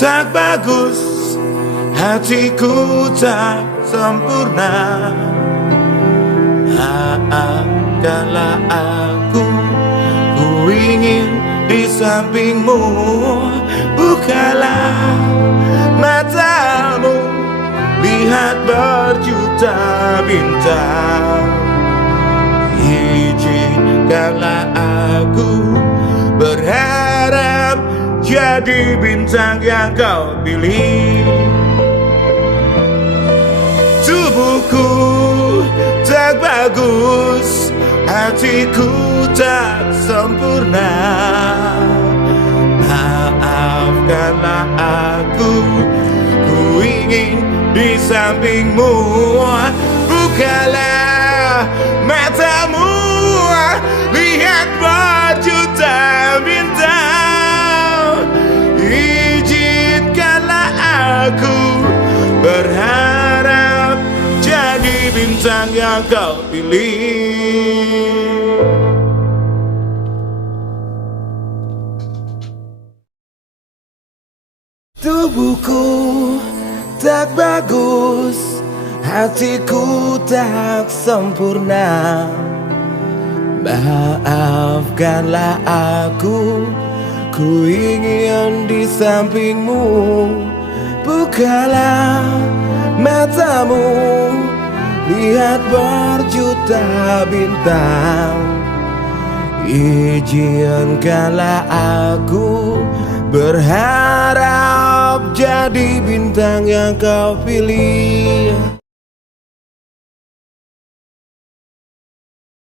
tak bagus, hatiku tak sempurna. Maafkanlah aku, ku ingin di sampingmu. Bukalah matamu, lihat berjuta bintang. Izinkanlah aku berharap jadi bintang yang kau pilih. Tubuhku tak bagus, hatiku tak sempurna. Maafkanlah aku, ku ingin di sampingmu. Bukalah matamu, lihat berjuta bintang. Izinkanlah aku berharap jadi bintang yang kau pilih. Tubuhku tak bagus, hatiku tak sempurna. Maafkanlah aku, ku ingin di sampingmu. Bukalah matamu, lihat berjuta bintang. Izinkanlah aku berharap jadi bintang yang kau pilih.